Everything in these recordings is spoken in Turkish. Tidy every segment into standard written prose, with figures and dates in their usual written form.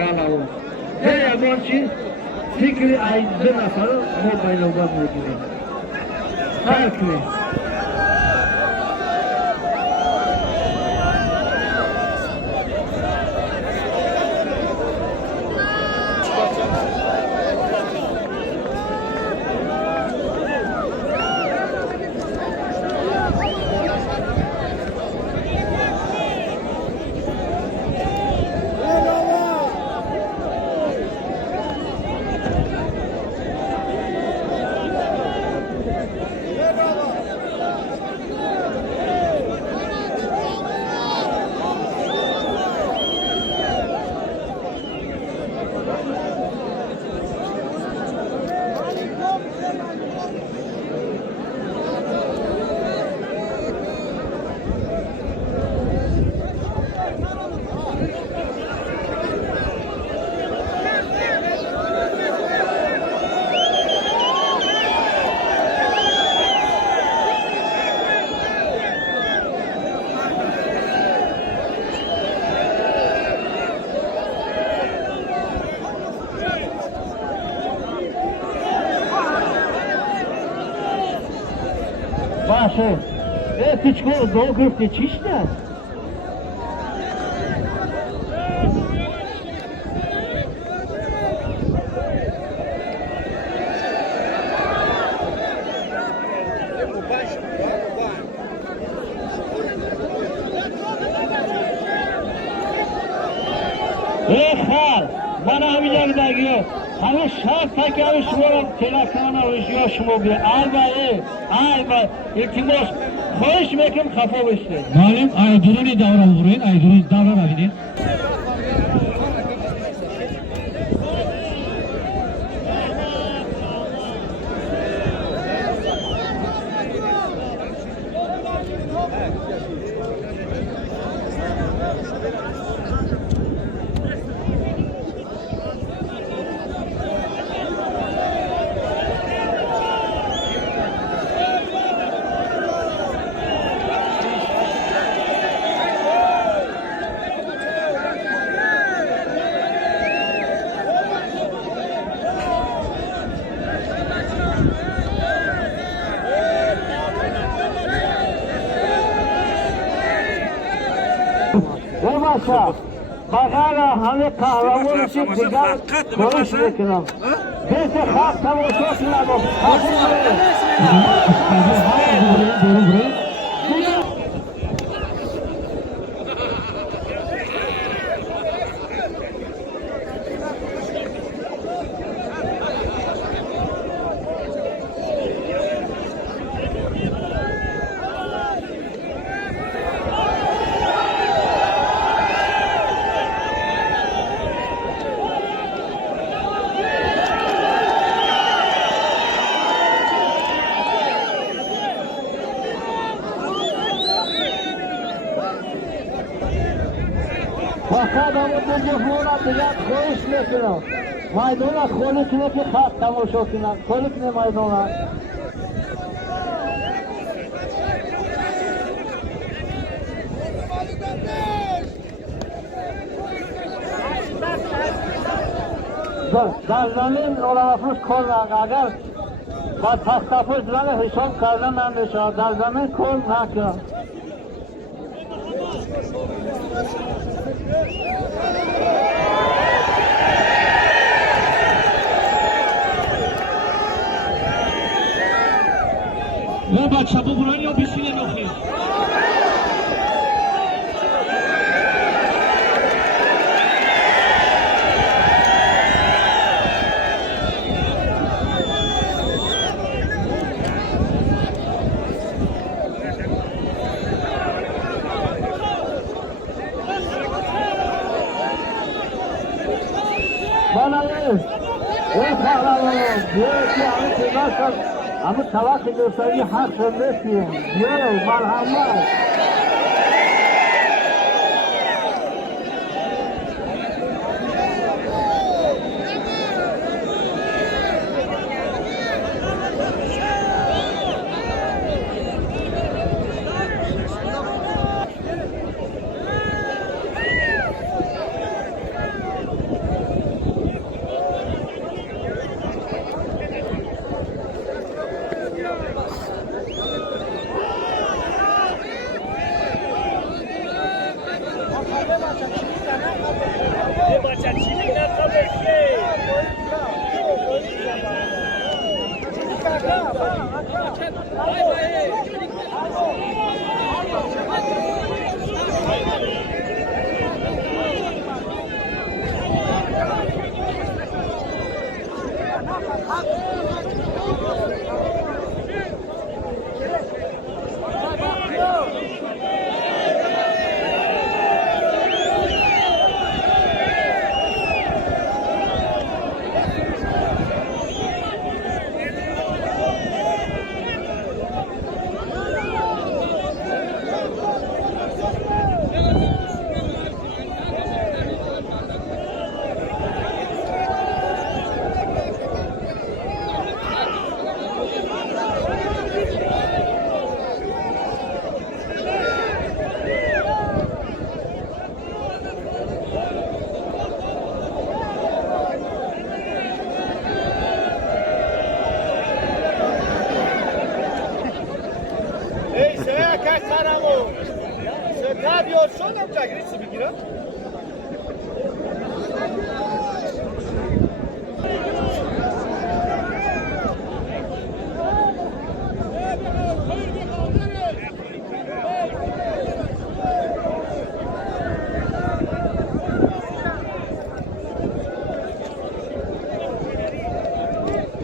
فعلا یه امان چی فکری این دو نفر ما بینوبت میگیریم فرق نیست باشه پیچکو دو گرفته چیش ده؟ خال من همینجا بدگیو همه شب تکیه شما تلکان روشیا شما بگیر البته التماس خواهش میکنم خفا بشته معلم ایدرونی دورا بگیرین ایدرونی دورا بگیرین باشا بغیر همه قهرمان چی دیگر کنش میکنم بیت خواب تماشا کنم فقط همون دو جمهورا دیگر خوش میکنم میدان خالی کنه که خط تماشا کنم خالی کنه میدان در زمین علمافروش کار اگر با تختفوش زن حساب کردن نمیشه در زمین کار نکنم یا بچه بگران یا بشینه نخیر این پهلوان بیایی همه تیمه شد همه طبق دوستایی حق شد بسیم بیایی مرحمت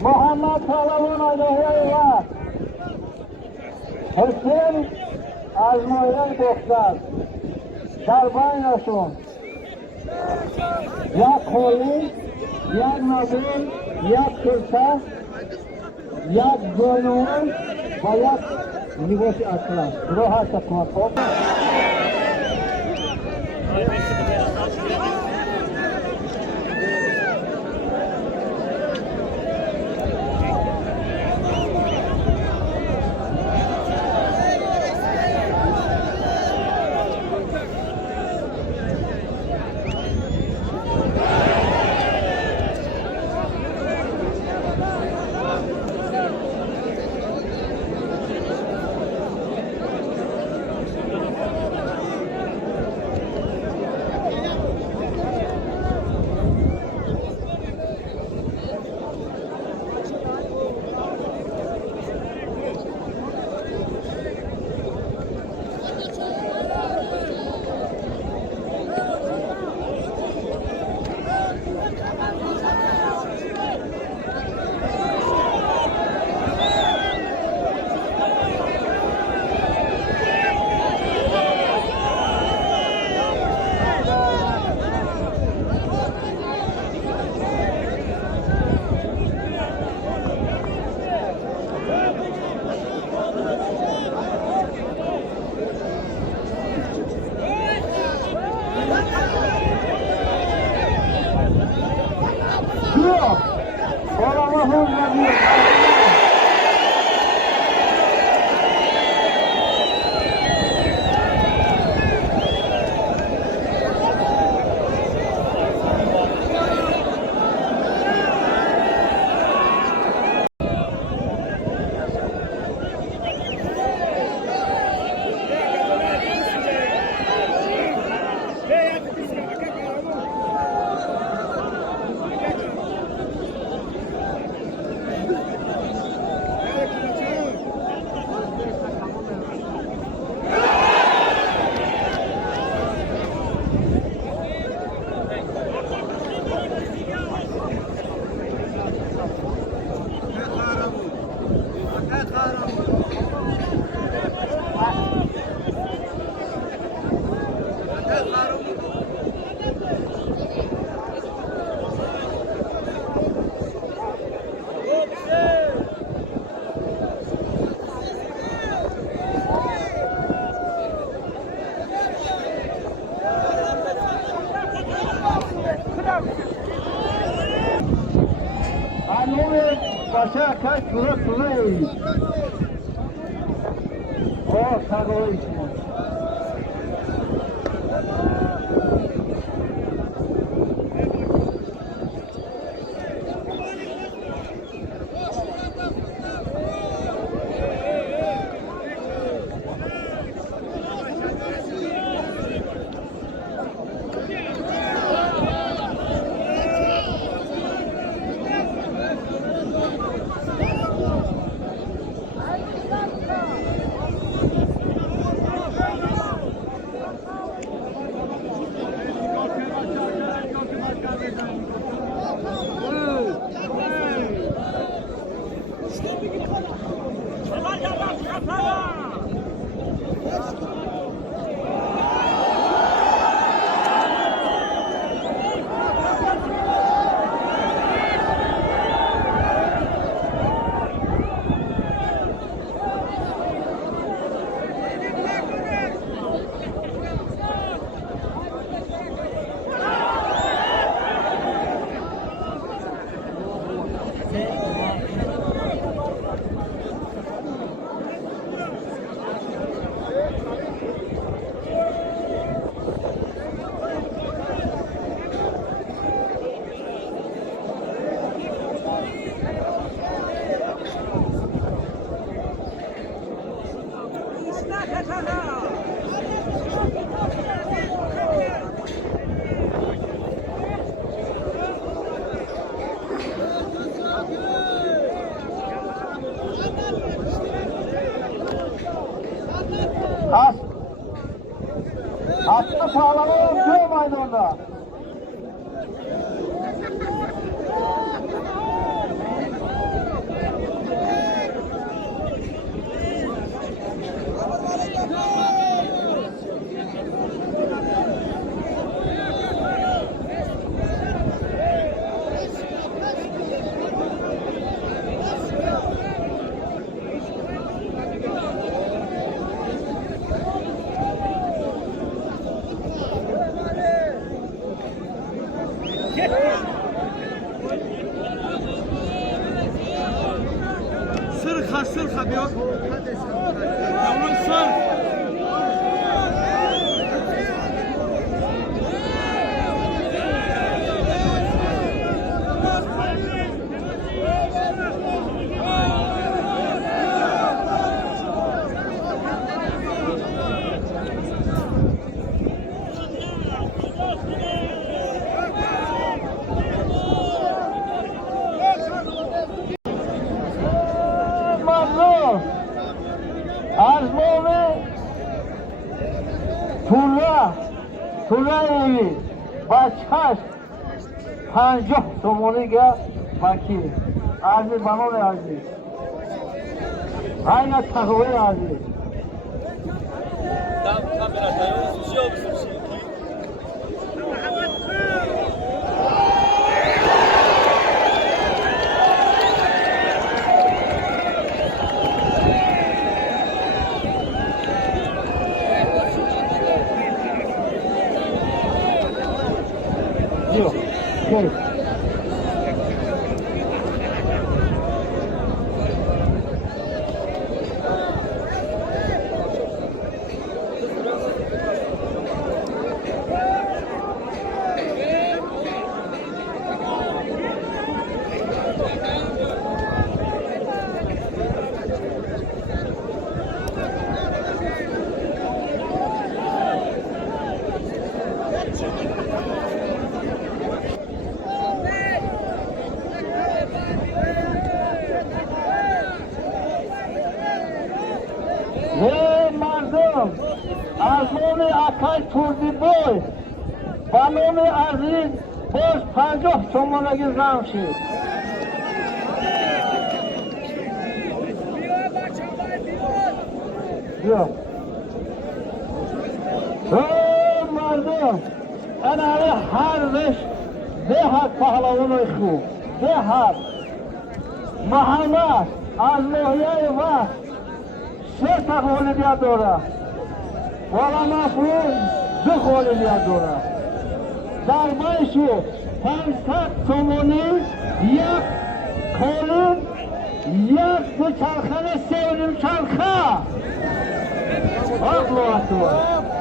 Muhammed Palavon Adayeva, Hüseyin Azmoyan Doktor, Şarbaynasun, ya Kolin, ya Nabil, ya Kırta, ya Gönül, ve ya Nigosi Aslan. Roha Sakmakov. Başa kaç kuru eğilir. O sarılı içine. maydonda. Sırxa diyor. Yavrum sırx. Turayev'i başkaç 50 somoniga baki aziz bana ve aziz ayna takıvı aziz yok yok مردم ازمان اکای توردی بای بانام عزیز باز 50 تومانگی زن شد بیا مردم انا هر وش ده پهلوان خوب ده محمد از ناحیه وقت سه تا غالبیت داره والا مفروض 2 غالبیت داره در بایشو 500 تومانی یک کالون یک دو چرخه 3 چرخه الله اکبر